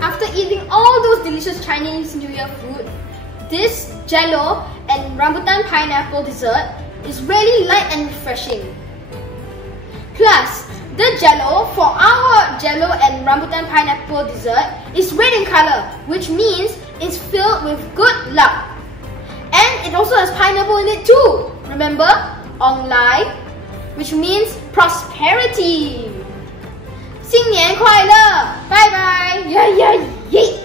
After eating all those delicious Chinese New Year food, this Jello and Rambutan Pineapple Dessert is really light and refreshing. Plus, the Jello for our Jello and Rambutan Pineapple Dessert is red in color, which means it's filled with good luck. And it also has pineapple in it too. Remember? Ong Lai, which means prosperity. 新年快乐！拜拜！耶耶耶！